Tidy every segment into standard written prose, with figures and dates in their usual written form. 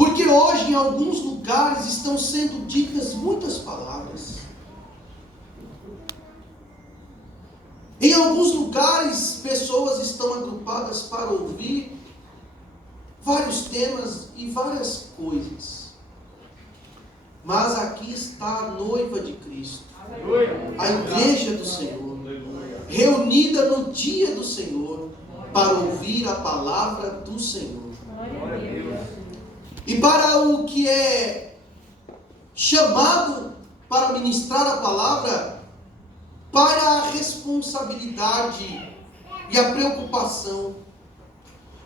Porque hoje em alguns lugares estão sendo ditas muitas palavras. Em alguns lugares, pessoas estão agrupadas para ouvir vários temas e várias coisas. Mas aqui está a noiva de Cristo, a igreja do Senhor, reunida no dia do Senhor, para ouvir a palavra do Senhor. E para o que é chamado para ministrar a palavra, para a responsabilidade e a preocupação.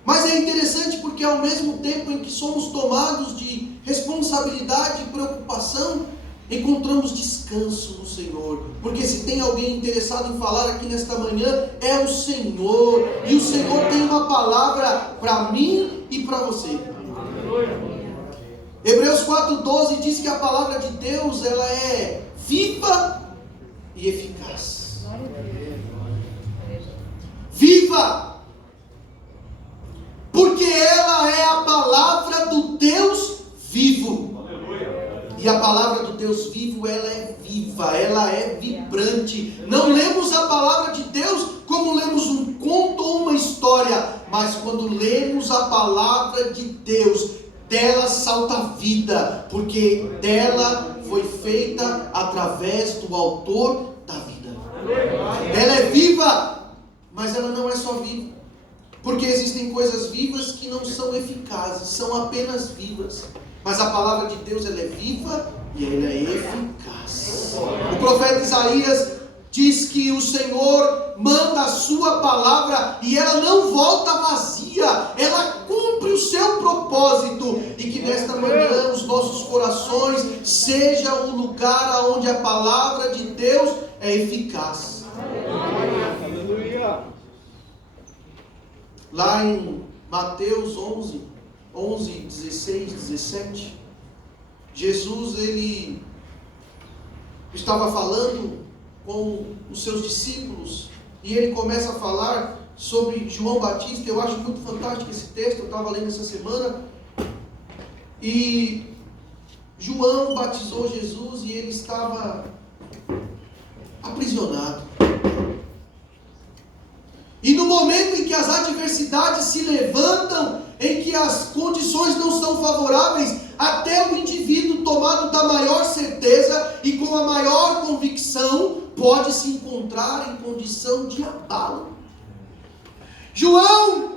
Mas é interessante porque ao mesmo tempo em que somos tomados de responsabilidade e preocupação, encontramos descanso no Senhor. Porque se tem alguém interessado em falar aqui nesta manhã, é o Senhor. E o Senhor tem uma palavra para mim e para você. Hebreus 4:12 diz que a palavra de Deus, ela é viva e eficaz. Viva! Porque ela é a palavra do Deus vivo. E a palavra do Deus vivo, ela é viva, ela é vibrante. Não lemos a palavra de Deus como lemos um conto ou uma história, mas quando lemos a palavra de Deus, dela salta a vida, porque dela foi feita através do autor da vida. Ela é viva, mas ela não é só viva, porque existem coisas vivas que não são eficazes, são apenas vivas. Mas a palavra de Deus, ela é viva e ela é eficaz. O profeta Isaías diz que o Senhor manda a sua palavra e ela não volta vazia, ela cumpre o seu propósito. E que nesta manhã os nossos corações seja o lugar onde a palavra de Deus é eficaz. Aleluia. Lá em Mateus 11, 16, 17, Jesus, ele estava falando com os seus discípulos, e ele começa a falar sobre João Batista. Eu acho muito fantástico esse texto, eu estava lendo essa semana, e João batizou Jesus, e ele estava aprisionado. E no momento em que as adversidades se levantam, em que as condições não são favoráveis, até o indivíduo tomado da maior certeza e com a maior convicção pode se encontrar em condição de abalo. João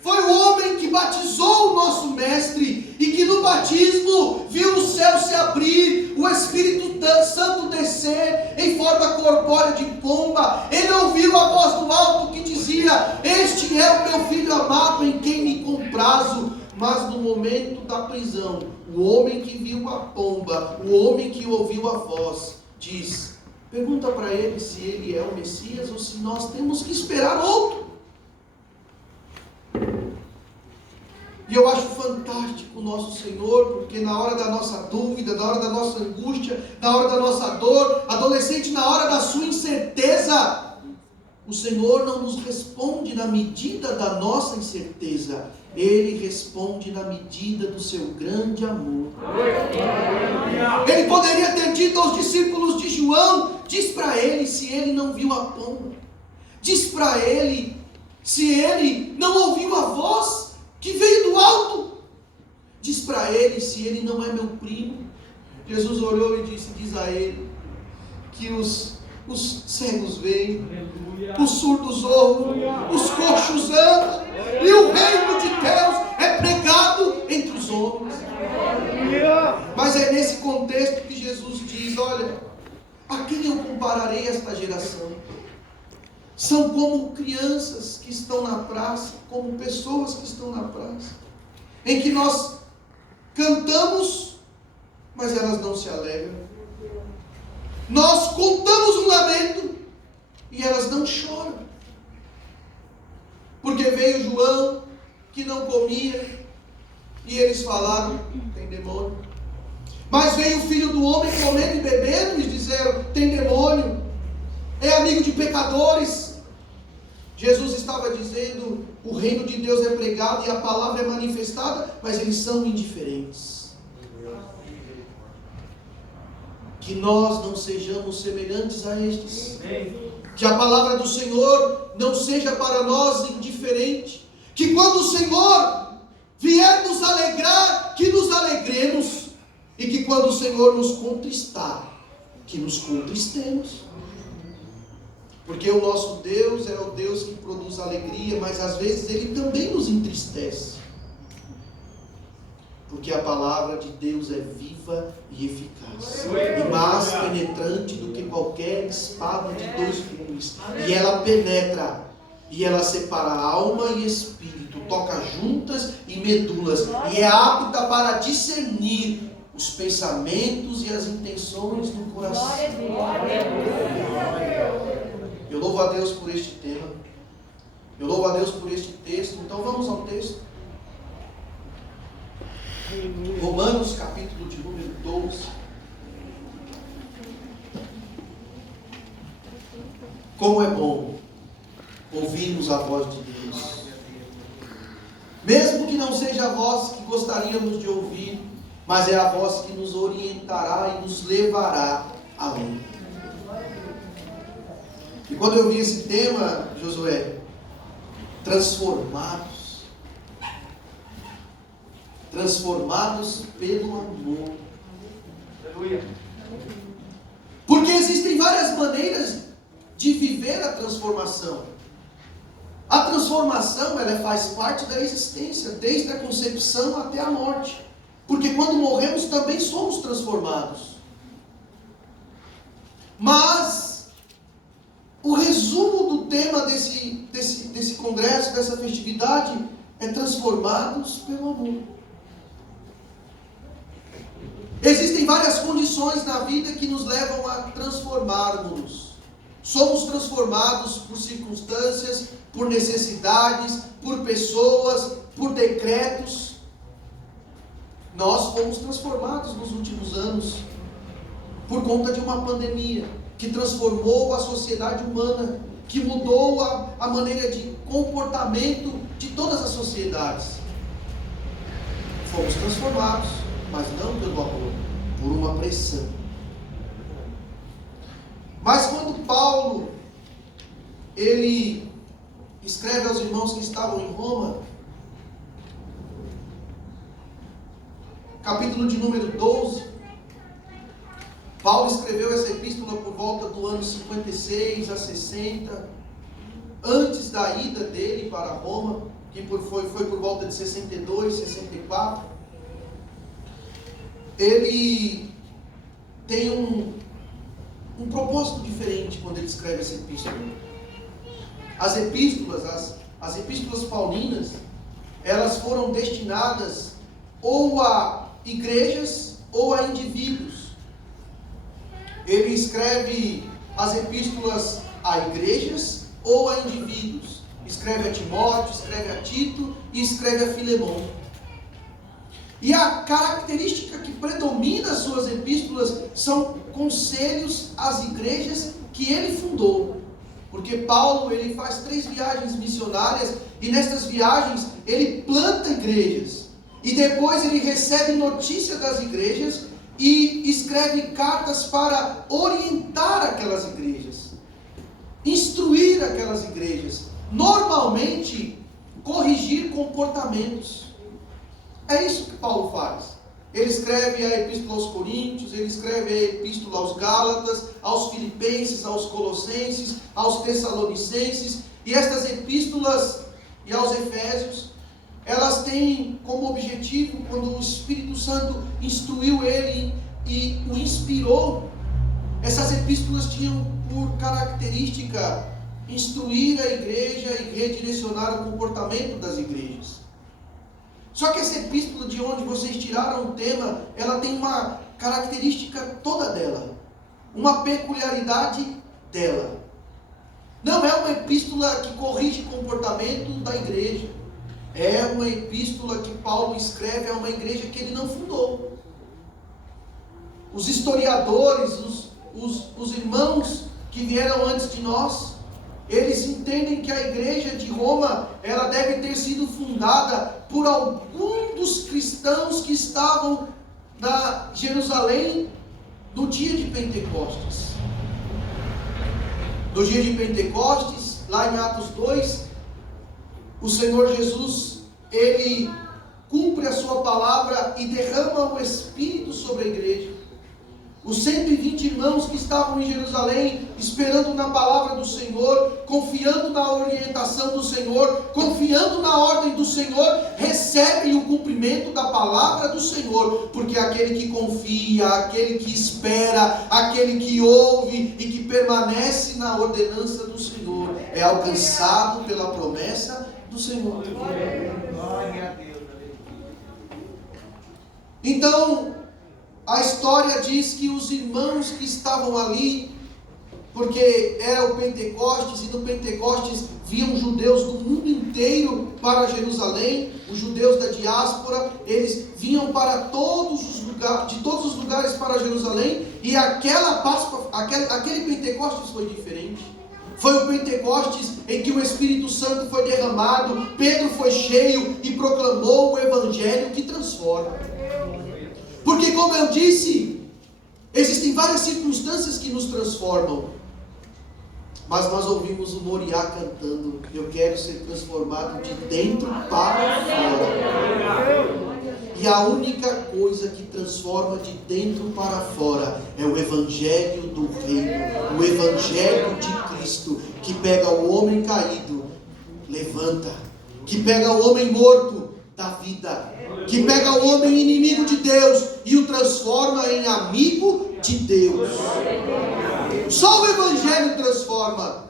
foi o homem que batizou o nosso mestre e que no batismo viu o céu se abrir, o Espírito Santo descer em forma corpórea de pomba. Ele ouviu a voz do alto que dizia: este é o meu filho amado em quem me comprazo. Mas no momento da prisão, o homem que viu a pomba, o homem que ouviu a voz, pergunta para ele se ele é o Messias ou se nós temos que esperar outro. E eu acho fantástico o nosso Senhor, porque na hora da nossa dúvida, na hora da nossa angústia, na hora da nossa dor, adolescente, na hora da sua incerteza, o Senhor não nos responde na medida da nossa incerteza, Ele responde na medida do seu grande amor. Ele poderia ter dito aos discípulos de João: diz para ele se ele não viu a pomba, diz para ele se ele não ouviu a voz que veio do alto, diz para ele se ele não é meu primo. Jesus olhou e diz a ele que os cegos veem, os surdos ouvem, os coxos andam, e o reino de Deus é pregado entre os homens. Mas é nesse contexto que Jesus diz: olha, a quem eu compararei esta geração? São como crianças que estão na praça, como pessoas que estão na praça, em que nós cantamos, mas elas não se alegram. Nós contamos um lamento e elas não choram. Porque veio João, que não comia, e eles falaram: tem demônio. Mas veio o Filho do Homem comendo e bebendo, e disseram: tem demônio, é amigo de pecadores. Jesus estava dizendo, o reino de Deus é pregado e a palavra é manifestada, mas eles são indiferentes. Que nós não sejamos semelhantes a estes. Que a palavra do Senhor não seja para nós indiferente. Que quando o Senhor vier nos alegrar, que nos alegremos. E que quando o Senhor nos contristar, que nos contristemos. Porque o nosso Deus é o Deus que produz alegria, mas às vezes Ele também nos entristece. Porque a palavra de Deus é viva e eficaz, e mais penetrante do que qualquer espada de dois gumes. E ela penetra, e ela separa alma e espírito, toca juntas e medulas, e é apta para discernir os pensamentos e as intenções do coração. Eu louvo a Deus por este tema. Eu louvo a Deus por este texto. Então vamos ao texto. Romanos, capítulo de número 12. Como é bom ouvirmos a voz de Deus. Mesmo que não seja a voz que gostaríamos de ouvir, mas é a voz que nos orientará e nos levará além. E quando eu vi esse tema, Josué, transformados pelo amor. Aleluia. Porque existem várias maneiras de viver a transformação. A transformação, ela faz parte da existência, desde a concepção até a morte. Porque quando morremos também somos transformados. Mas o resumo do tema desse congresso, dessa festividade, é transformados pelo amor. Existem várias condições na vida que nos levam a transformarmos. Somos transformados por circunstâncias, por necessidades, por pessoas, por decretos. Nós fomos transformados nos últimos anos por conta de uma pandemia que transformou a sociedade humana, que mudou a maneira de comportamento de todas as sociedades. Fomos transformados, mas não pelo amor, por uma pressão. Mas quando Paulo, ele escreve aos irmãos que estavam em Roma, capítulo de número 12, Paulo escreveu essa epístola por volta do ano 56 a 60, antes da ida dele para Roma, que foi por volta de 62, 64. Ele tem um propósito diferente quando ele escreve essa epístola. As epístolas paulinas, elas foram destinadas ou a igrejas ou a indivíduos. Ele escreve as epístolas a igrejas ou a indivíduos. Escreve a Timóteo, escreve a Tito e escreve a Filemão. E a característica que predomina as suas epístolas são conselhos às igrejas que ele fundou. Porque Paulo, ele faz 3 viagens missionárias e nessas viagens ele planta igrejas. E depois ele recebe notícia das igrejas e escreve cartas para orientar aquelas igrejas, instruir aquelas igrejas, normalmente corrigir comportamentos. É isso que Paulo faz. Ele escreve a epístola aos Coríntios, ele escreve a epístola aos Gálatas, aos Filipenses, aos Colossenses, aos Tessalonicenses, e estas epístolas e aos Efésios, elas têm como objetivo, quando o Espírito Santo instruiu ele e o inspirou, essas epístolas tinham por característica instruir a igreja e redirecionar o comportamento das igrejas. Só que essa epístola, de onde vocês tiraram o tema, ela tem uma característica toda dela, uma peculiaridade dela. Não é uma epístola que corrige comportamento da igreja. É uma epístola que Paulo escreve a uma igreja que ele não fundou. Os historiadores, os irmãos que vieram antes de nós, eles entendem que a igreja de Roma, ela deve ter sido fundada por algum dos cristãos que estavam na Jerusalém no dia de Pentecostes. No dia de Pentecostes, lá em Atos 2, o Senhor Jesus, Ele cumpre a sua palavra e derrama o Espírito sobre a igreja. Os 120 irmãos que estavam em Jerusalém, esperando na palavra do Senhor, confiando na orientação do Senhor, confiando na ordem do Senhor, recebem o cumprimento da palavra do Senhor, porque aquele que confia, aquele que espera, aquele que ouve e que permanece na ordenança do Senhor, é alcançado pela promessa do Senhor. Glória a Deus. Então, a história diz que os irmãos que estavam ali, porque era o Pentecostes, e no Pentecostes vinham judeus do mundo inteiro para Jerusalém, os judeus da diáspora, eles vinham para todos os lugares, de todos os lugares para Jerusalém, e aquela Páscoa, aquele Pentecostes foi diferente. Foi o Pentecostes em que o Espírito Santo foi derramado, Pedro foi cheio e proclamou o Evangelho que transforma. Porque, como eu disse, existem várias circunstâncias que nos transformam. Mas nós ouvimos o Moriá cantando: eu quero ser transformado de dentro para fora. E a única coisa que transforma de dentro para fora é o Evangelho do Reino, o Evangelho de Cristo, que pega o homem caído, levanta, que pega o homem morto, dá vida, que pega o homem inimigo de Deus e o transforma em amigo de Deus. Só o Evangelho transforma.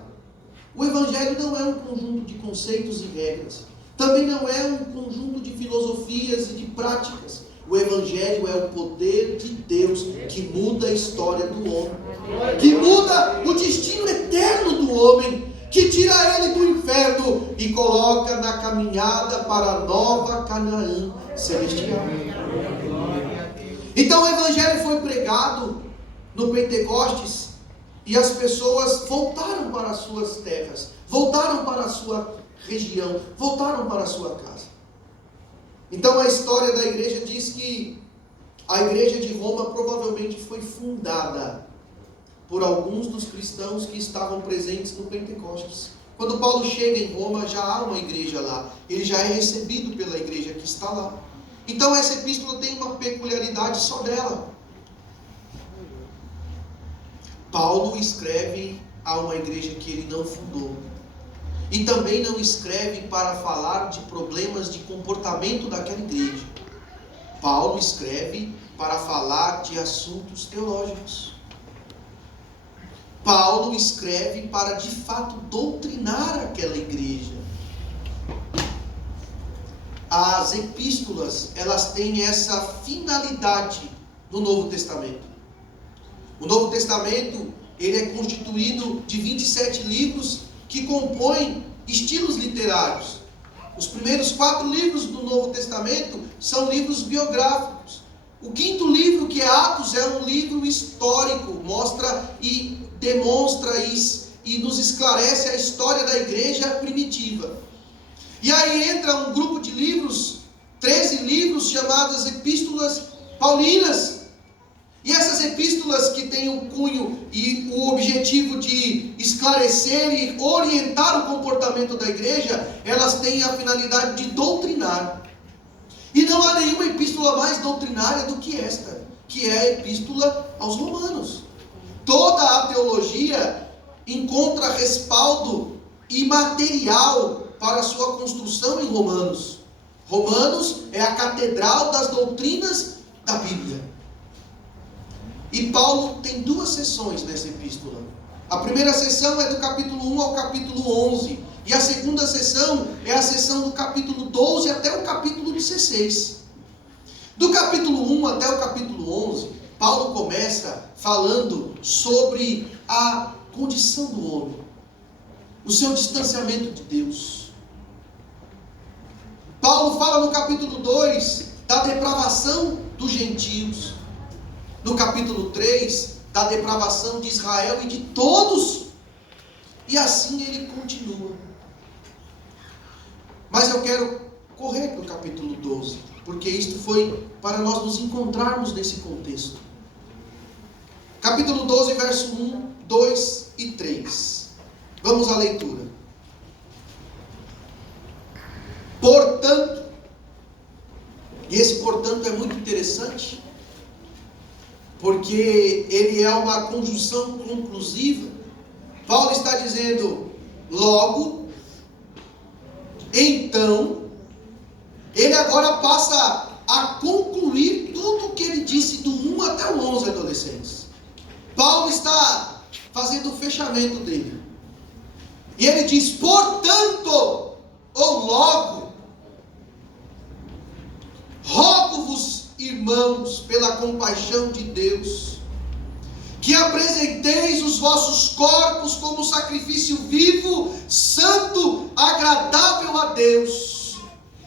O Evangelho não é um conjunto de conceitos e regras. Também não é um conjunto de filosofias e de práticas. O Evangelho é o poder de Deus que muda a história do homem, que muda o destino eterno do homem, que tira ele do inferno e coloca na caminhada para a nova Canaã celestial. Então o Evangelho foi pregado no Pentecostes e as pessoas voltaram para as suas terras, voltaram para a sua região, voltaram para a sua casa. Então a história da igreja diz que a igreja de Roma provavelmente foi fundada por alguns dos cristãos que estavam presentes no Pentecostes. Quando Paulo chega em Roma, já há uma igreja lá. Ele já é recebido pela igreja que está lá. Então essa epístola tem uma peculiaridade só dela. Paulo escreve a uma igreja que ele não fundou. E também não escreve para falar de problemas de comportamento daquela igreja. Paulo escreve para falar de assuntos teológicos. Paulo escreve para de fato doutrinar aquela igreja. As epístolas, elas têm essa finalidade no Novo Testamento. O Novo Testamento, ele é constituído de 27 livros que compõem estilos literários. Os primeiros 4 livros do Novo Testamento são livros biográficos. O 5º livro, que é Atos, é um livro histórico, mostra e demonstra e nos esclarece a história da igreja primitiva. E aí entra um grupo de livros, 13 livros chamadas Epístolas Paulinas. E essas epístolas que têm o cunho e o objetivo de esclarecer e orientar o comportamento da igreja, elas têm a finalidade de doutrinar. E não há nenhuma epístola mais doutrinária do que esta, que é a epístola aos Romanos. Toda a teologia encontra respaldo e material para a sua construção em Romanos. Romanos é a catedral das doutrinas da Bíblia. E Paulo tem 2 sessões nessa epístola. A primeira sessão é do capítulo 1 ao capítulo 11. E a segunda sessão é a sessão do capítulo 12 até o capítulo 16. Do capítulo 1 até o capítulo 11, Paulo começa falando sobre a condição do homem, o seu distanciamento de Deus. Paulo fala no capítulo 2 da depravação dos gentios. No capítulo 3, da depravação de Israel e de todos. E assim ele continua. Mas eu quero correr para o capítulo 12, porque isto foi para nós nos encontrarmos nesse contexto. Capítulo 12, verso 1, 2 e 3. Vamos à leitura. Portanto, e esse portanto é muito interessante, porque ele é uma conjunção conclusiva. Paulo está dizendo logo, então, ele agora passa a concluir tudo o que ele disse do 1 até o 11, adolescentes. Paulo está fazendo o fechamento dele. E ele diz, portanto, ou logo, rogo-vos, irmãos, pela compaixão de Deus, que apresenteis os vossos corpos como sacrifício vivo, santo, agradável a Deus,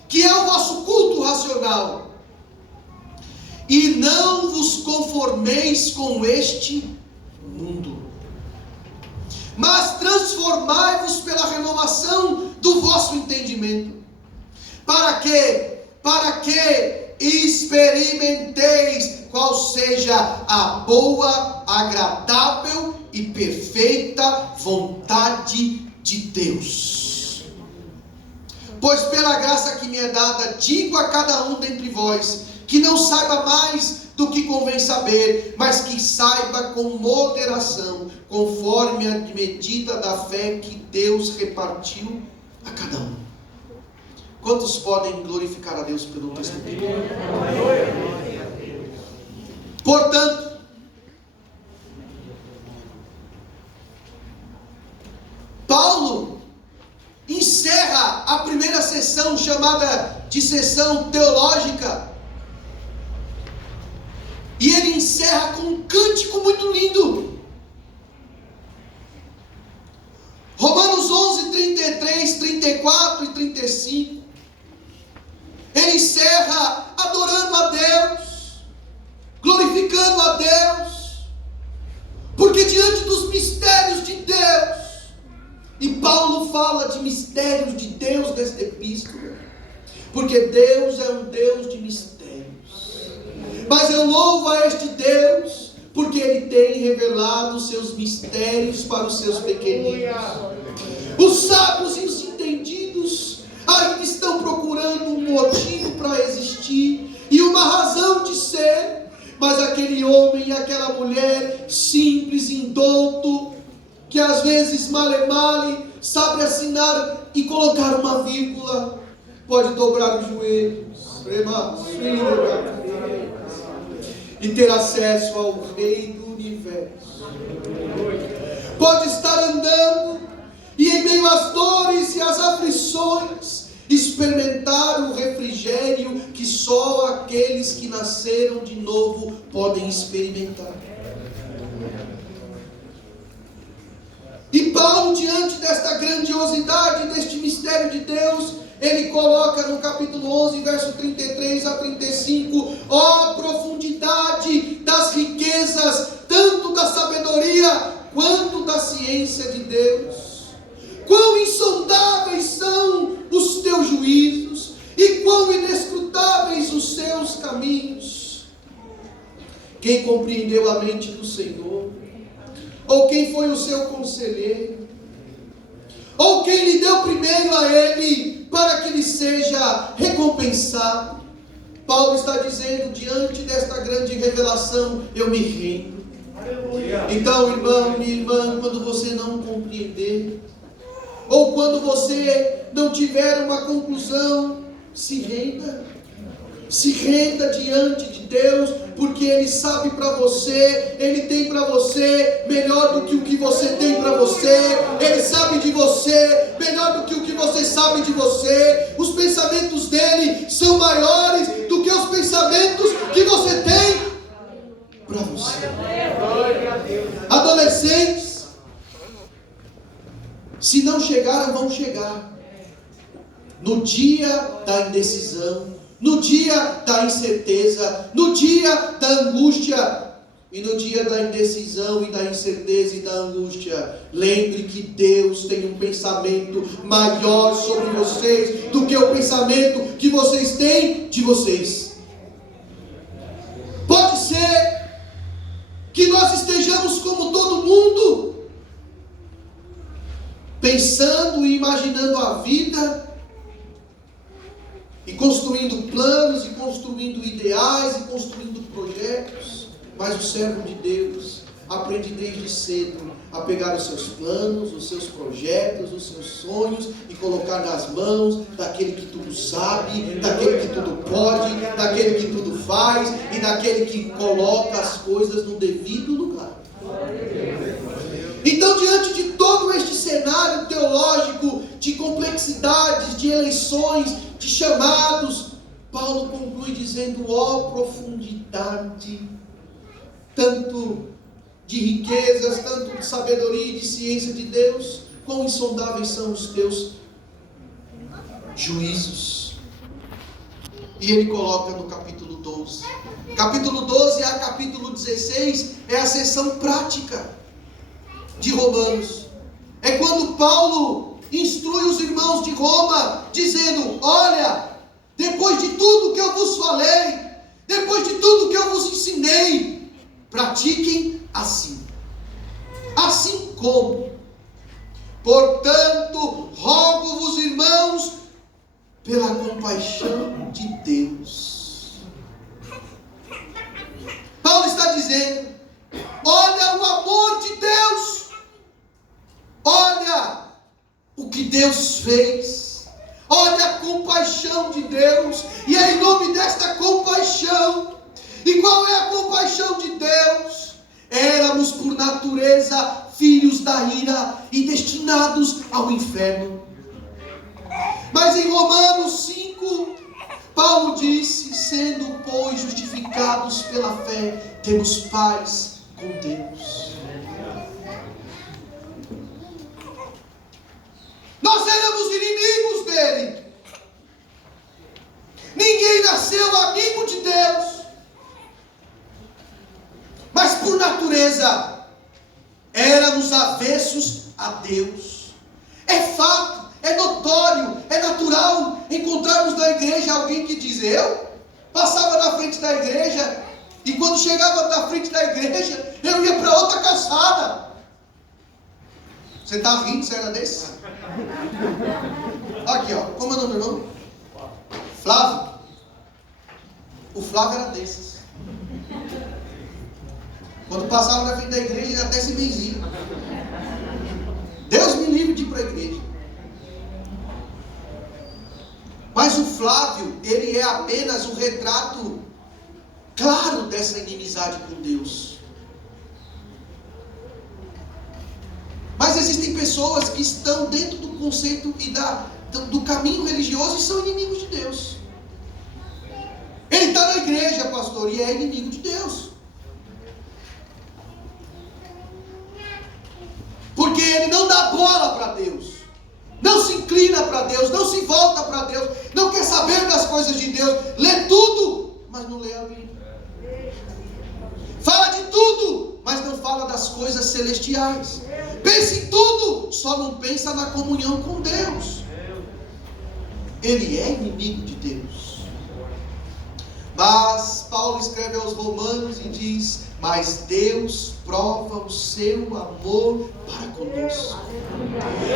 que é o vosso culto racional. E não vos conformeis com este mundo, mas transformai-vos pela renovação do vosso entendimento, para que experimenteis qual seja a boa, agradável e perfeita vontade de Deus. Pois pela graça que me é dada, digo a cada um dentre vós, que não saiba mais do que convém saber, mas que saiba com moderação, conforme a medida da fé que Deus repartiu a cada um. Quantos podem glorificar a Deus pelo testemunho? Portanto, Paulo encerra a primeira sessão, chamada de sessão teológica, e ele encerra com um cântico muito lindo. Romanos 11, 33, 34 e 35. Ele encerra adorando a Deus, glorificando a Deus, porque diante dos mistérios de Deus, e Paulo fala de mistérios de Deus nesta epístola, porque Deus é um Deus de mistérios. Mas eu louvo a este Deus, porque Ele tem revelado os seus mistérios para os seus pequeninos. Os sábios e os entendidos ainda estão procurando um motivo para existir e uma razão de ser, mas aquele homem e aquela mulher simples, indouto, que às vezes male sabe assinar e colocar uma vírgula, pode dobrar os joelhos e ter acesso ao Rei do Universo. Pode estar andando e em meio às dores e às aflições experimentar o refrigério que só aqueles que nasceram de novo podem experimentar. E Paulo, diante desta grandiosidade, deste mistério de Deus, ele coloca no capítulo 11, verso 33 a 35, ó profundidade das riquezas, tanto da sabedoria quanto da ciência de Deus. Quão insondáveis são os teus juízos, e quão inescrutáveis os seus caminhos. Quem compreendeu a mente do Senhor? Ou quem foi o seu conselheiro? Ou quem lhe deu primeiro a ele, para que lhe seja recompensado? Paulo está dizendo, diante desta grande revelação, eu me rendo. Então, irmão, minha irmã, quando você não compreender, ou quando você não tiver uma conclusão, se renda. Se renda diante de Deus, porque Ele sabe para você, Ele tem para você melhor do que o que você tem para você, Ele sabe de você melhor do que o que você sabe de você. Os pensamentos dEle são maiores do que os pensamentos que você tem para você. Adolescentes, se não chegaram, vão chegar. No dia da indecisão, no dia da incerteza, no dia da angústia, E no dia da indecisão e da incerteza e da angústia, lembre que Deus tem um pensamento maior sobre vocês do que o pensamento que vocês têm de vocês. Pode ser que nós estejamos como todo mundo, pensando e imaginando a vida, e construindo planos, e construindo ideais, e construindo projetos. Mas o servo de Deus aprende desde cedo a pegar os seus planos, os seus projetos, os seus sonhos e colocar nas mãos daquele que tudo sabe, daquele que tudo pode, daquele que tudo faz e daquele que coloca as coisas no devido lugar. Então, diante de todo este cenário teológico de complexidades, de eleições, de chamados, Paulo conclui dizendo: ó profundidade, tanto de riquezas, tanto de sabedoria e de ciência de Deus, quão insondáveis são os teus juízos. E ele coloca no capítulo 12. Capítulo 12 a capítulo 16 é a seção prática de Romanos. É quando Paulo instrui os irmãos de Roma, dizendo: olha, depois de tudo que eu vos falei, depois de tudo que eu vos ensinei, pratiquem assim. Assim como, portanto, rogo-vos, irmãos, pela compaixão de Deus. Paulo está dizendo: olha o amor de Deus, olha o que Deus fez, olha a compaixão de Deus, e é em nome desta compaixão. E qual é a compaixão de Deus? Éramos por natureza filhos da ira e destinados ao inferno. Mas em Romanos 5, Paulo disse: sendo, pois, justificados pela fé, temos paz com Deus. Nós éramos inimigos dele. Ninguém nasceu amigo de Deus. Mas por natureza, éramos avessos a Deus. É fato, é notório, é natural encontrarmos na igreja alguém que diz: eu passava na frente da igreja, e quando chegava na frente da igreja, eu ia para outra calçada. Você está rindo, você era desse? Aqui, ó, como é o nome do irmão? Flávio. O Flávio era desses. Quando passava na frente da igreja, ele até se benzia. Deus me livre de ir para a igreja. Mas o Flávio, ele é apenas um retrato claro dessa inimizade com Deus. Mas existem pessoas que estão dentro do conceito e do caminho religioso e são inimigos de Deus. Ele está na igreja, pastor, e é inimigo de Deus. Porque ele não dá bola para Deus, não se inclina para Deus, não se volta para Deus, não quer saber das coisas de Deus, lê tudo, mas não lê a Bíblia. Fala de tudo, mas não fala das coisas celestiais. Pensa em tudo, só não pensa na comunhão com Deus. Ele é inimigo de Deus. Mas Paulo escreve aos Romanos e diz: mas Deus prova o seu amor para conosco,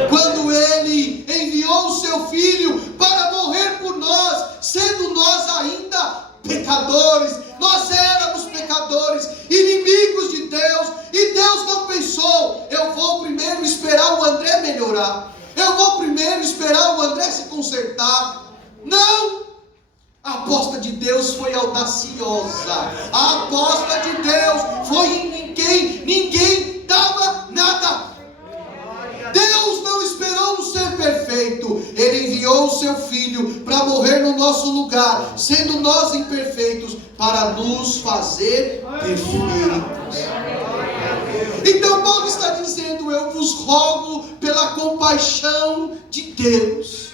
quando Ele enviou o seu Filho para morrer por nós, sendo nós ainda pecadores. Nós éramos pecadores, inimigos de Deus, e Deus não pensou: eu vou primeiro esperar o André melhorar, eu vou primeiro esperar o André se consertar. Não! A aposta de Deus foi audaciosa. A aposta de Deus foi em quem ninguém dava nada. Deus não esperou um ser perfeito. Ele enviou o seu Filho para morrer no nosso lugar, sendo nós imperfeitos, para nos fazer perfeitos. Então Paulo está dizendo: eu vos rogo pela compaixão de Deus.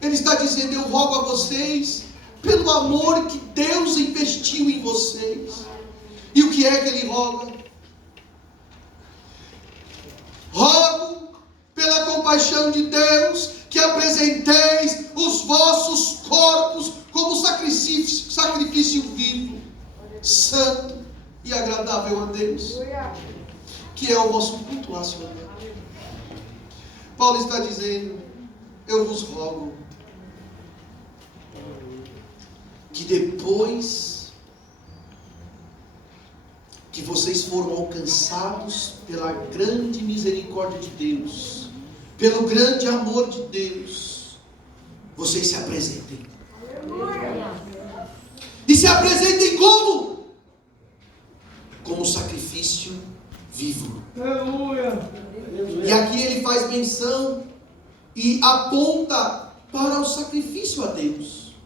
Ele está dizendo: eu rogo a vocês pelo amor que Deus investiu em vocês. E o que é que ele roga? Rogo pela compaixão de Deus que apresenteis os vossos corpos como sacrifício vivo, santo e agradável a Deus, que é o vosso culto racional. Paulo está dizendo: eu vos rogo que depois que vocês foram alcançados pela grande misericórdia de Deus, pelo grande amor de Deus, vocês se apresentem. E se apresentem como? Como sacrifício vivo. E aqui ele faz menção e aponta para o sacrifício a Deus.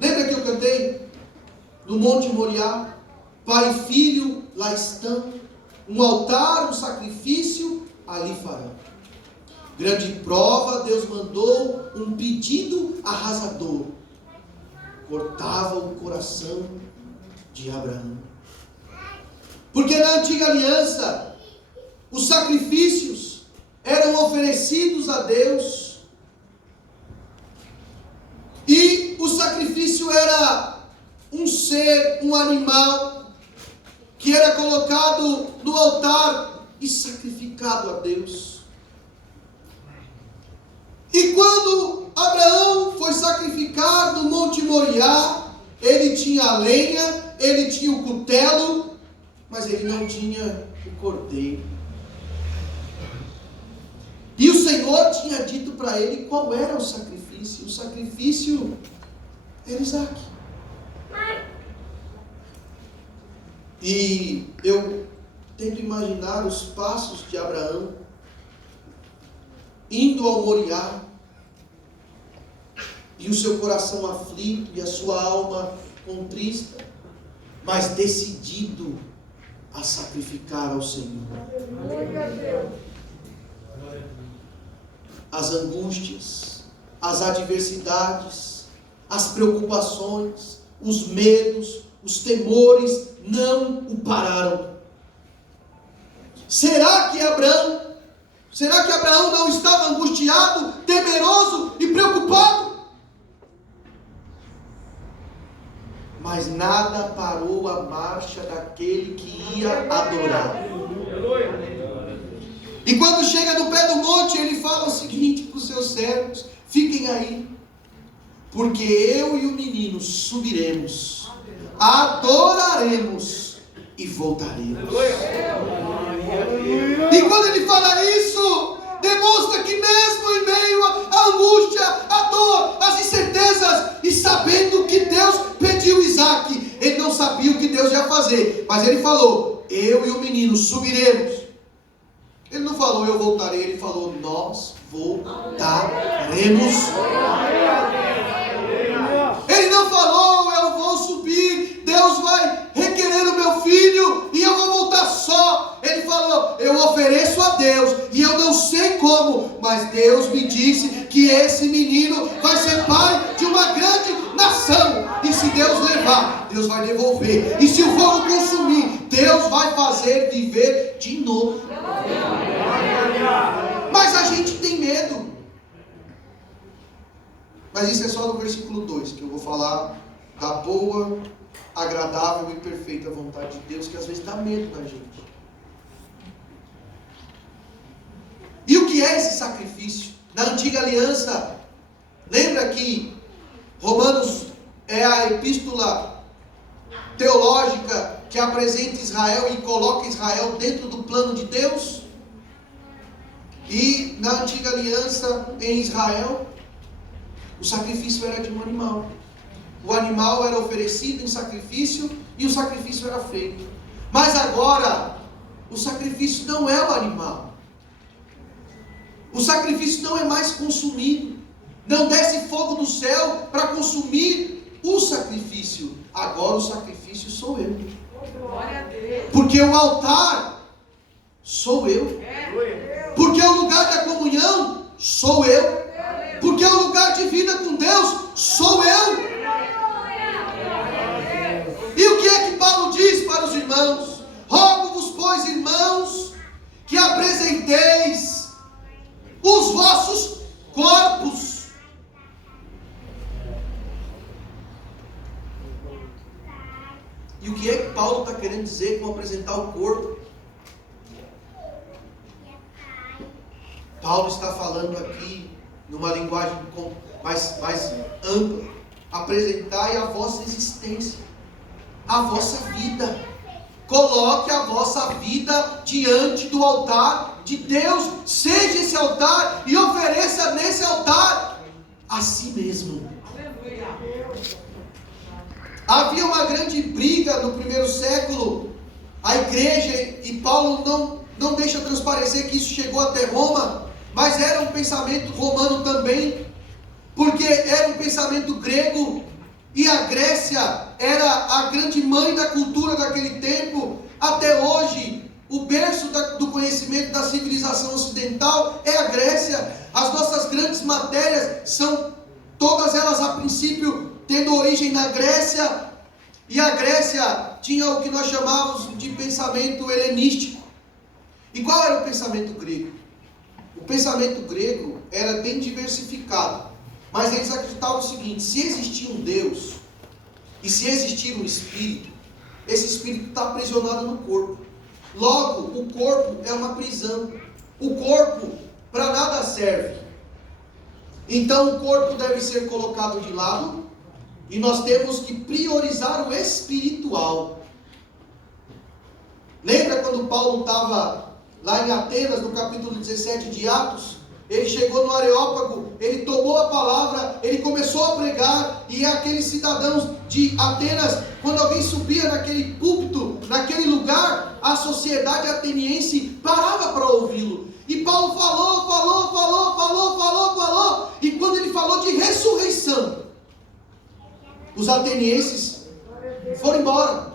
Lembra que eu cantei? No Monte Moriá, Pai e Filho lá estão, um altar, um sacrifício ali farão. Grande prova, Deus mandou um pedido arrasador, cortava o coração de Abraão. Porque na antiga aliança, os sacrifícios eram oferecidos a Deus, e o sacrifício era um ser, um animal, que era colocado no altar e sacrificado a Deus. E quando Abraão foi sacrificar no Monte Moriá, ele tinha a lenha, ele tinha o cutelo, mas ele não tinha o cordeiro. E o Senhor tinha dito para ele qual era o sacrifício. O sacrifício era Isaac. E eu tento imaginar os passos de Abraão indo ao Moriá, e o seu coração aflito e a sua alma contrista, mas decidido a sacrificar ao Senhor. As angústias, as adversidades, as preocupações, os medos, os temores não o pararam. Será que Abraão não estava angustiado, temeroso e preocupado? Mas nada parou a marcha daquele que ia adorar. E quando chega no pé do monte, ele fala o seguinte para os seus servos: fiquem aí, porque eu e o menino subiremos, adoraremos e voltaremos. E quando ele fala isso, demonstra que mesmo em meio à angústia, à dor, às incertezas, e sabendo que Deus pediu Isaac, ele não sabia o que Deus ia fazer, mas ele falou: eu e o menino subiremos. Ele não falou eu voltarei, ele falou nós voltaremos. Ele não falou eu vou subir, Deus vai requerer o meu filho e eu vou voltar só. Ele falou eu ofereço a Deus e eu não sei como, mas Deus me disse que esse menino vai ser pai de uma grande nação. E se Deus levar, Deus vai devolver. E se o fogo consumir, Deus vai fazer viver de novo. Mas a gente tem medo. Mas isso é só no versículo 2, que eu vou falar da boa, agradável e perfeita vontade de Deus, que às vezes dá medo na gente. E o que é esse sacrifício? Na antiga aliança, lembra que Romanos é a epístola teológica que apresenta Israel e coloca Israel dentro do plano de Deus? E na antiga aliança em Israel, o sacrifício era de um animal. O animal era oferecido em sacrifício e o sacrifício era feito. Mas agora, o sacrifício não é o animal. O sacrifício não é mais consumido. Não desce fogo do céu para consumir o sacrifício. Agora o sacrifício sou eu. Porque o altar sou eu. Porque o lugar da comunhão sou eu. Porque o lugar de vida com Deus sou eu. E o que é que Paulo diz para os irmãos? irmãos, rogo-vos, pois, irmãos, que apresenteis os vossos corpos. E o que é que Paulo está querendo dizer com apresentar o corpo? Paulo está falando aqui numa linguagem mais ampla. Apresentai a vossa existência, a vossa vida. Coloque a vossa vida diante do altar de Deus. Seja esse altar e ofereça nesse altar a si mesmo. Havia uma grande briga no primeiro século. A igreja, e Paulo não deixa transparecer que isso chegou até Roma, mas era um pensamento romano também, porque era um pensamento grego, e a Grécia era a grande mãe da cultura daquele tempo. Até hoje, o berço do conhecimento da civilização ocidental é a Grécia. As nossas grandes matérias são todas elas a princípio tendo origem na Grécia, e a Grécia tinha o que nós chamávamos de pensamento helenístico. E qual era o pensamento grego? O pensamento grego era bem diversificado, mas eles acreditavam o seguinte: se existir um Deus, e se existir um Espírito, esse Espírito está aprisionado no corpo. Logo, o corpo é uma prisão. O corpo para nada serve. Então o corpo deve ser colocado de lado, e nós temos que priorizar o espiritual. Lembra quando Paulo estava lá em Atenas, no capítulo 17 de Atos? Ele chegou no Areópago, ele tomou a palavra, ele começou a pregar, e aqueles cidadãos de Atenas, quando alguém subia naquele púlpito, naquele lugar, a sociedade ateniense parava para ouvi-lo. E Paulo falou, e quando ele falou de ressurreição, os atenienses foram embora,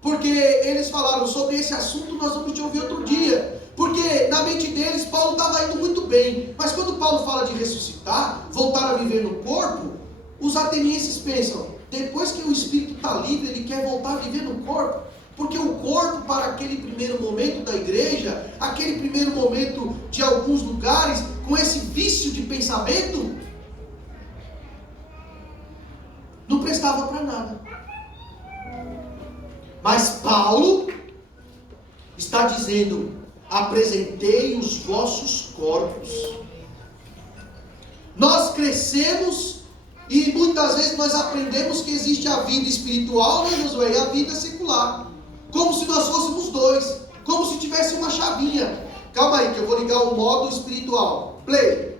porque eles falaram: sobre esse assunto nós vamos te ouvir outro dia. Porque na mente deles Paulo estava indo muito bem, mas quando Paulo fala de ressuscitar, voltar a viver no corpo, os atenienses pensam: depois que o espírito está livre, ele quer voltar a viver no corpo? Porque o corpo, para aquele primeiro momento da igreja, aquele primeiro momento de alguns lugares, com esse vício de pensamento, não prestava para nada. Mas Paulo está dizendo: apresentei os vossos corpos. Nós crescemos e muitas vezes nós aprendemos que existe a vida espiritual, né, Josué, e a vida secular, como se nós fôssemos dois, como se tivesse uma chavinha. Calma aí que eu vou ligar o modo espiritual, play.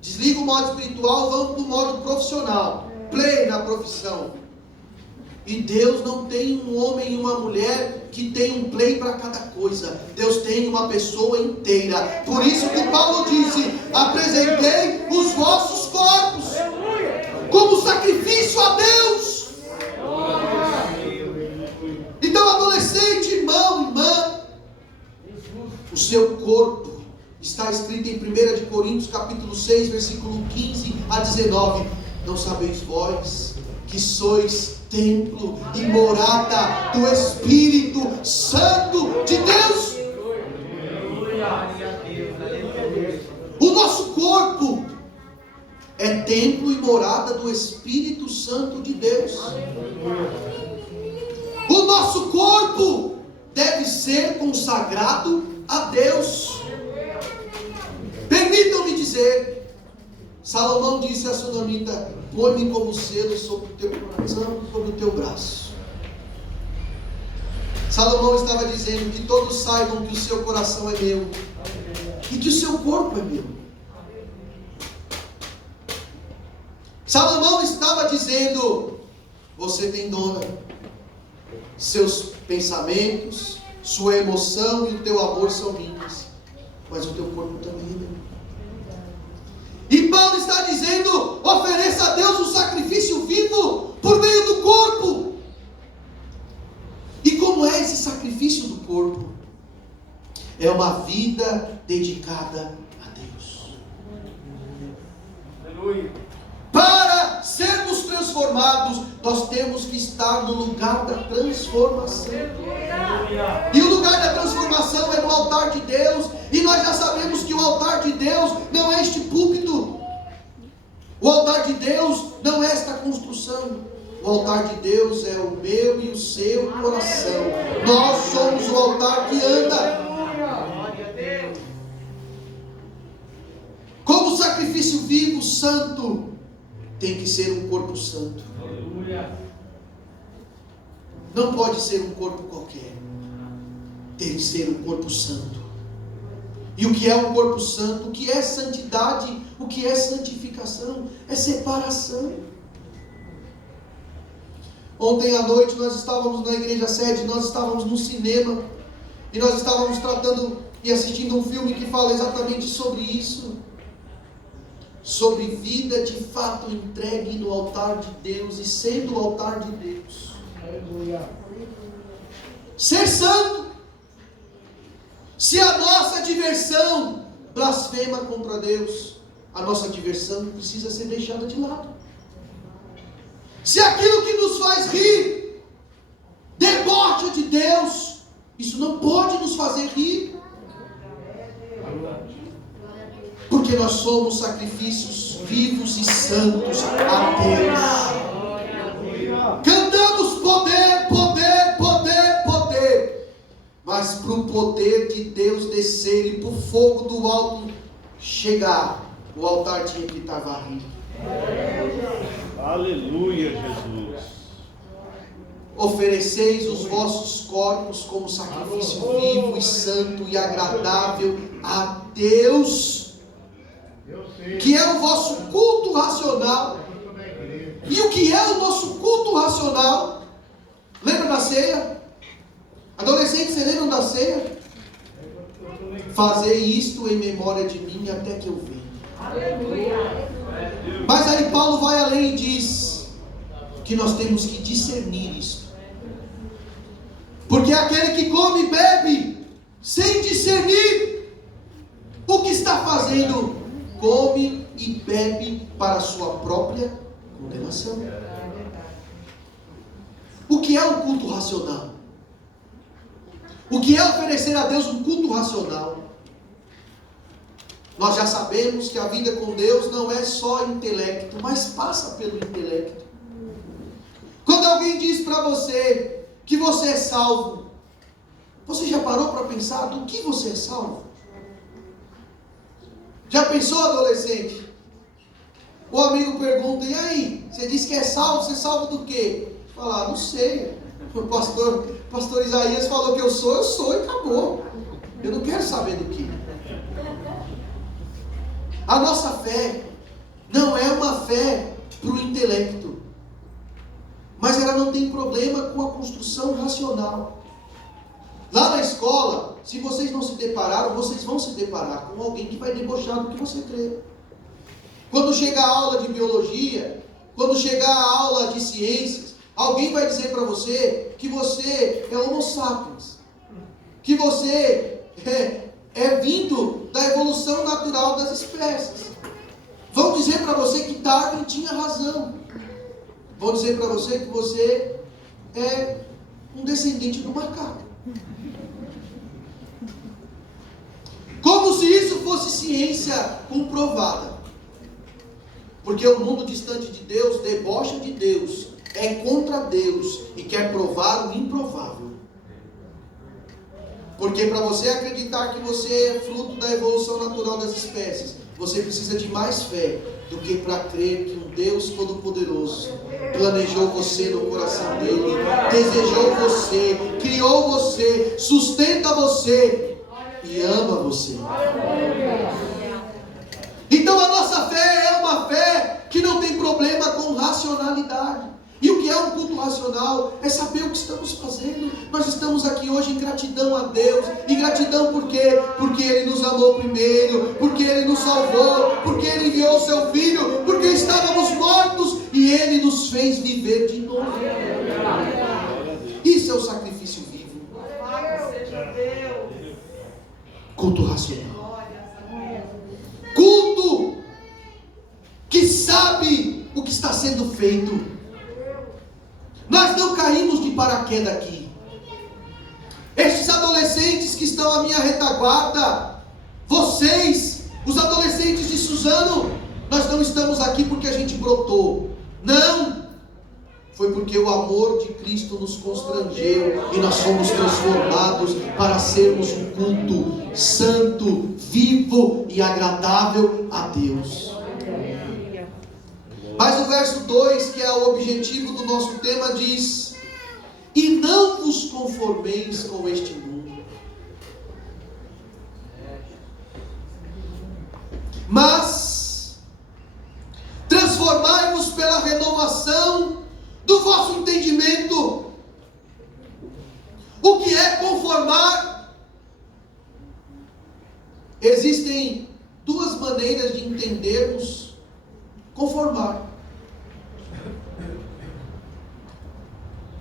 Desliga o modo espiritual, vamos para o modo profissional, play na profissão. E Deus não tem um homem e uma mulher que tem um play para cada coisa. Deus tem uma pessoa inteira. Por isso que Paulo disse: apresentei os vossos corpos como sacrifício a Deus. Então, adolescente, irmão, irmã, o seu corpo está escrito em 1 de Coríntios capítulo 6, versículo 15 a 19. Não sabeis vós que sois templo e morada do Espírito Santo de Deus? O nosso corpo é templo e morada do Espírito Santo de Deus. O nosso corpo deve ser consagrado a Deus. Permitam-me dizer, Salomão disse a Sunamita: põe-me como selo sobre o teu coração, sobre o teu braço. Salomão estava dizendo que todos saibam que o seu coração é meu e que o seu corpo é meu. Salomão estava dizendo: você tem dona, seus pensamentos, sua emoção e o teu amor são minhas, mas o teu corpo também é meu. E Paulo está dizendo: ofereça a Deus um sacrifício vivo por meio do corpo. E como é esse sacrifício do corpo? É uma vida dedicada a Deus. Aleluia. Para sermos transformados, nós temos que estar no lugar da transformação. E o lugar da transformação é no altar de Deus. E nós já sabemos que o altar de Deus não é este púlpito. O altar de Deus não é esta construção. O altar de Deus é o meu e o seu coração. Nós somos o altar que anda. Como sacrifício vivo, santo, tem que ser um corpo santo. Não pode ser um corpo qualquer. Tem que ser um corpo santo. E o que é um corpo santo? O que é santidade? O que é santificação? É separação. Ontem à noite nós estávamos na igreja sede, nós estávamos no cinema, e nós estávamos tratando e assistindo um filme que fala exatamente sobre isso. Sobre vida de fato entregue no altar de Deus e sendo o altar de Deus. Ser santo. Se a nossa diversão blasfema contra Deus, a nossa diversão precisa ser deixada de lado. Se aquilo que nos faz rir debocha de Deus, isso não pode nos fazer rir. Porque nós somos sacrifícios vivos e santos a Deus. Cantamos poder, poder, poder, poder. Mas para o poder de Deus descer e para o fogo do alto chegar, o altar tinha que estar varrido. Aleluia, Jesus. Ofereceis os vossos corpos como sacrifício vivo e santo e agradável a Deus, que é o vosso culto racional. E o que é o nosso culto racional? Lembra da ceia? Adolescentes, vocês lembram da ceia? Fazei isto em memória de mim até que eu venha. Aleluia. Mas aí Paulo vai além e diz que nós temos que discernir isso. Porque aquele que come e bebe sem discernir o que está fazendo, come e bebe para a sua própria condenação. O que é um culto racional? O que é oferecer a Deus um culto racional? Nós já sabemos que a vida com Deus não é só intelecto, mas passa pelo intelecto. Quando alguém diz para você que você é salvo, você já parou para pensar do que você é salvo? Já pensou, adolescente? O amigo pergunta, e aí? Você disse que é salvo, você é salvo do quê? Fala, não sei. O pastor Isaías falou que eu sou e acabou. Eu não quero saber do que. A nossa fé não é uma fé para o intelecto, mas ela não tem problema com a construção racional. Lá na escola, se vocês não se depararam, vocês vão se deparar com alguém que vai debochar do que você crê. Quando chegar a aula de biologia, quando chegar a aula de ciências, alguém vai dizer para você que você é homo sapiens, que você é vindo da evolução natural das espécies. Vão dizer para você que Darwin tinha razão. Vão dizer para você que você é um descendente do macaco. Como se isso fosse ciência comprovada. Porque o mundo distante de Deus debocha de Deus, é contra Deus e quer provar o improvável. Porque para você acreditar que você é fruto da evolução natural das espécies, você precisa de mais fé do que para crer que um Deus Todo-Poderoso planejou você no coração dele, desejou você, criou você, sustenta você e ama você. Então a nossa fé é uma fé que não tem problema com racionalidade. E o que é um culto racional? É saber o que estamos fazendo. Nós estamos aqui hoje em gratidão a Deus. E gratidão por quê? Porque Ele nos amou primeiro, porque Ele nos salvou, porque Ele enviou o Seu Filho, porque estávamos mortos e Ele nos fez viver de novo. Isso é o sacrifício vivo. Culto racional. Culto que sabe o que está sendo feito. feito. Nós não caímos de paraquedas aqui. Estes adolescentes que estão à minha retaguarda, vocês, os adolescentes de Suzano, nós não estamos aqui porque a gente brotou. Não! Foi porque o amor de Cristo nos constrangeu e nós fomos transformados para sermos um culto santo, vivo e agradável a Deus. Mas o verso 2, que é o objetivo do nosso tema, diz: e não vos conformeis com este mundo, mas transformai-vos pela renovação do vosso entendimento. O que é conformar? Existem duas maneiras de entendermos conformar.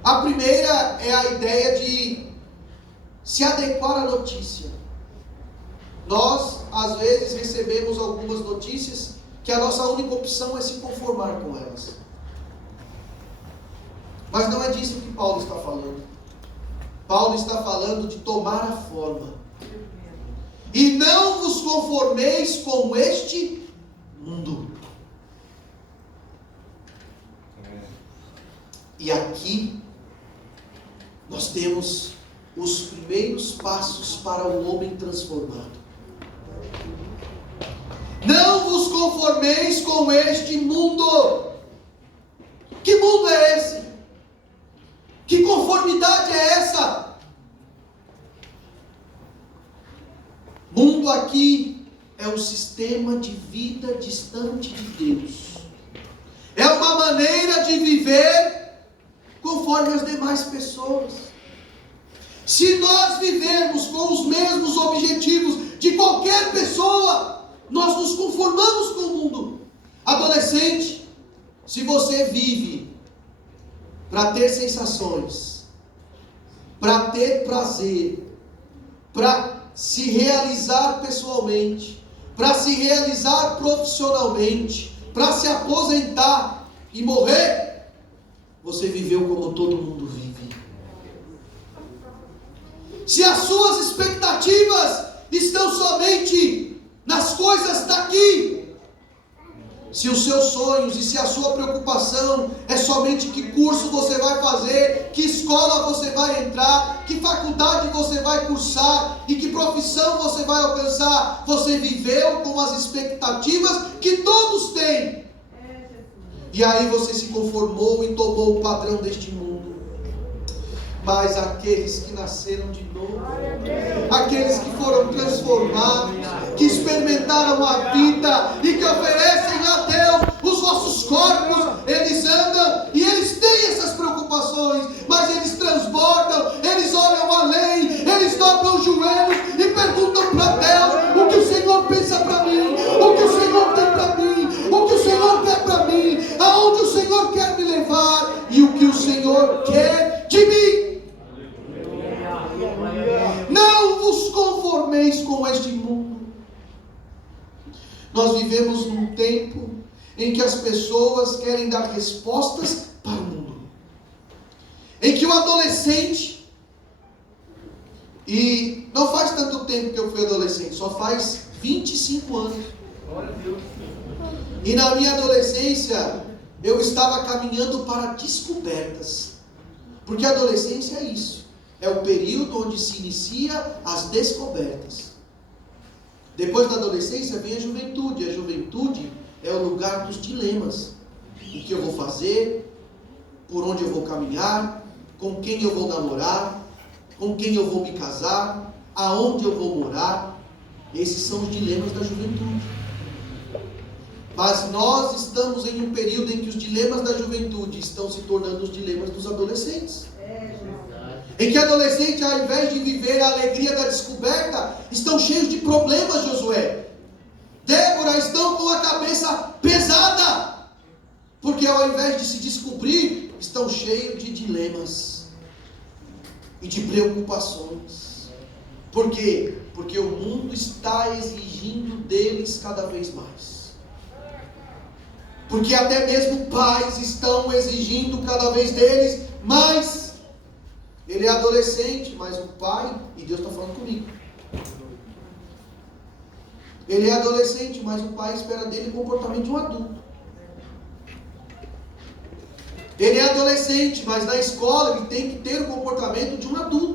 A primeira é a ideia de se adequar à notícia. Nós, às vezes, recebemos algumas notícias que a nossa única opção é se conformar com elas. Mas não é disso que Paulo está falando. Paulo está falando de tomar a forma. E não vos conformeis com este mundo. E aqui nós temos os primeiros passos para o homem transformado. Não vos conformeis com este mundo. Que mundo é esse? Que conformidade é essa? Mundo aqui é um sistema de vida distante de Deus. É uma maneira de viver conforme as demais pessoas. Se nós vivermos com os mesmos objetivos de qualquer pessoa, nós nos conformamos com o mundo. Adolescente, se você vive para ter sensações, para ter prazer, para se realizar pessoalmente, para se realizar profissionalmente, para se aposentar e morrer, você viveu como todo mundo vive. Se as suas expectativas estão somente nas coisas daqui, se os seus sonhos e se a sua preocupação é somente que curso você vai fazer, que escola você vai entrar, que faculdade você vai cursar e que profissão você vai alcançar, você viveu com as expectativas que todos têm. E aí você se conformou e tomou o padrão deste mundo. Mas aqueles que nasceram de novo, aqueles que foram transformados, que experimentaram a vida e que oferecem a Deus os vossos corpos, eles andam e eles têm essas preocupações, mas eles transbordam, eles olham além, eles dobram os joelhos e perguntam para Deus o que o Senhor pensa para mim, o que o Senhor tem para mim, o que o Senhor quer para mim, aonde o Senhor quer me levar e o que o Senhor quer de mim. Não vos conformeis com este mundo. Nós vivemos num tempo em que as pessoas querem dar respostas para o mundo, em que o adolescente, e não faz tanto tempo que eu fui adolescente, só faz 25 anos, e na minha adolescência eu estava caminhando para descobertas, porque a adolescência é isso. É o período onde se inicia as descobertas. Depois da adolescência vem a juventude. A juventude é o lugar dos dilemas. O que eu vou fazer? Por onde eu vou caminhar? Com quem eu vou namorar? Com quem eu vou me casar? Aonde eu vou morar? Esses são os dilemas da juventude. Mas nós estamos em um período em que os dilemas da juventude estão se tornando os dilemas dos adolescentes. Em que adolescentes, ao invés de viver a alegria da descoberta, estão cheios de problemas, Josué. Débora, estão com a cabeça pesada, porque ao invés de se descobrir, estão cheios de dilemas e de preocupações. Por quê? Porque o mundo está exigindo deles cada vez mais. Porque até mesmo pais estão exigindo cada vez deles mais. Ele é adolescente, mas o pai, e Deus está falando comigo. Ele é adolescente, mas o pai espera dele o comportamento de um adulto. Ele é adolescente, mas na escola ele tem que ter o comportamento de um adulto.